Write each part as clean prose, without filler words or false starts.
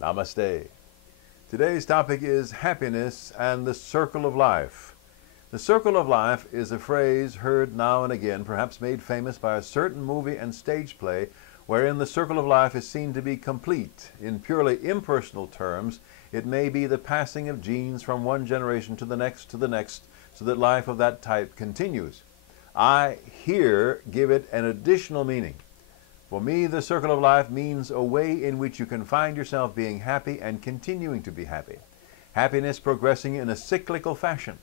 Namaste. Today's topic is happiness and the circle of life. The circle of life is a phrase heard now and again, perhaps made famous by a certain movie and stage play wherein the circle of life is seen to be complete. In purely impersonal terms, it may be the passing of genes from one generation to the next, so that life of that type continues. I here give it an additional meaning. For me, the circle of life means a way in which you can find yourself being happy and continuing to be happy. Happiness progressing in a cyclical fashion.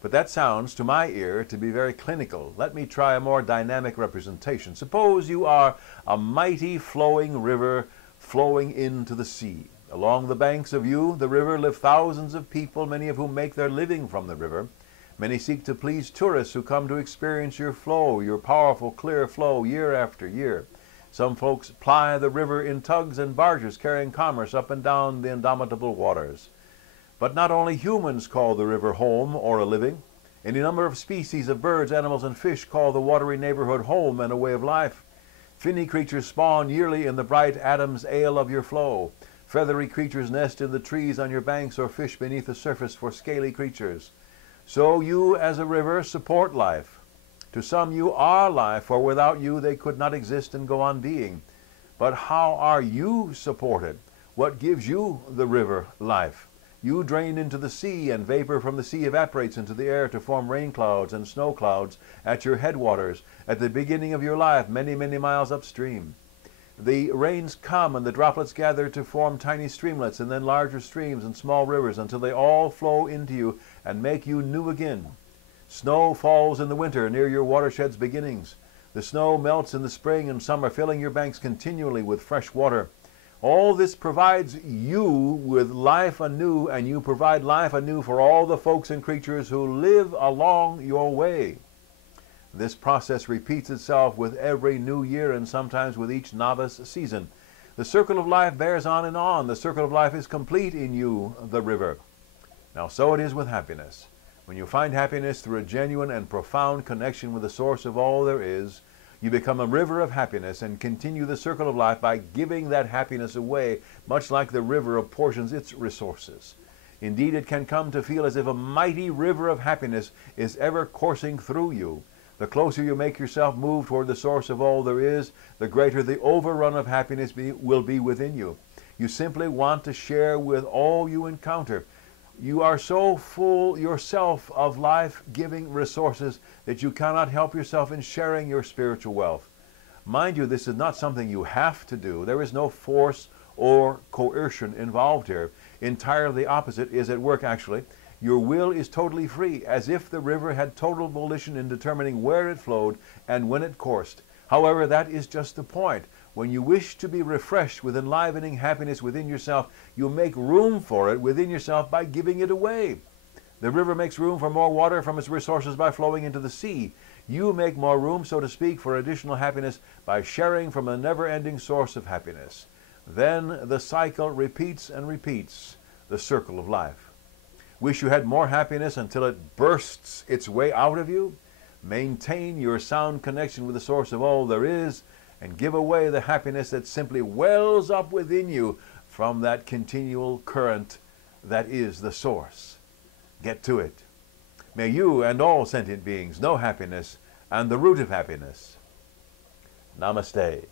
But that sounds, to my ear, to be very clinical. Let me try a more dynamic representation. Suppose you are a mighty flowing river flowing into the sea. Along the banks of the river, live thousands of people, many of whom make their living from the river. Many seek to please tourists who come to experience your flow, your powerful, clear flow, year after year. Some folks ply the river in tugs and barges carrying commerce up and down the indomitable waters. But not only humans call the river home or a living. Any number of species of birds, animals, and fish call the watery neighborhood home and a way of life. Finny creatures spawn yearly in the bright Adam's ale of your flow. Feathery creatures nest in the trees on your banks or fish beneath the surface for scaly creatures. So you, as a river, support life. To some you are life, for without you they could not exist and go on being. But how are you supported? What gives you the river life? You drain into the sea, and vapor from the sea evaporates into the air to form rain clouds and snow clouds at your headwaters, at the beginning of your life, many, many miles upstream. The rains come and the droplets gather to form tiny streamlets and then larger streams and small rivers until they all flow into you and make you new again. Snow falls in the winter near your watershed's beginnings. The snow melts in the spring and summer, filling your banks continually with fresh water. All this provides you with life anew, and you provide life anew for all the folks and creatures who live along your way. This process repeats itself with every new year and sometimes with each novice season. The circle of life bears on and on. The circle of life is complete in you, the river. Now so it is with happiness. When you find happiness through a genuine and profound connection with the source of all there is, you become a river of happiness and continue the circle of life by giving that happiness away, much like the river apportions its resources. Indeed, it can come to feel as if a mighty river of happiness is ever coursing through you. The closer you make yourself move toward the source of all there is, the greater the overrun of happiness will be within you. You simply want to share with all you encounter. You are so full yourself of life-giving resources that you cannot help yourself in sharing your spiritual wealth. Mind you, this is not something you have to do. There is no force or coercion involved here. Entirely the opposite is at work, actually. Your will is totally free, as if the river had total volition in determining where it flowed and when it coursed. However, that is just the point. When you wish to be refreshed with enlivening happiness within yourself, you make room for it within yourself by giving it away. The river makes room for more water from its resources by flowing into the sea. You make more room, so to speak, for additional happiness by sharing from a never-ending source of happiness. Then the cycle repeats and repeats, the circle of life. Wish you had more happiness until it bursts its way out of you? Maintain your sound connection with the source of all there is, and give away the happiness that simply wells up within you from that continual current that is the source. Get to it. May you and all sentient beings know happiness and the root of happiness. Namaste.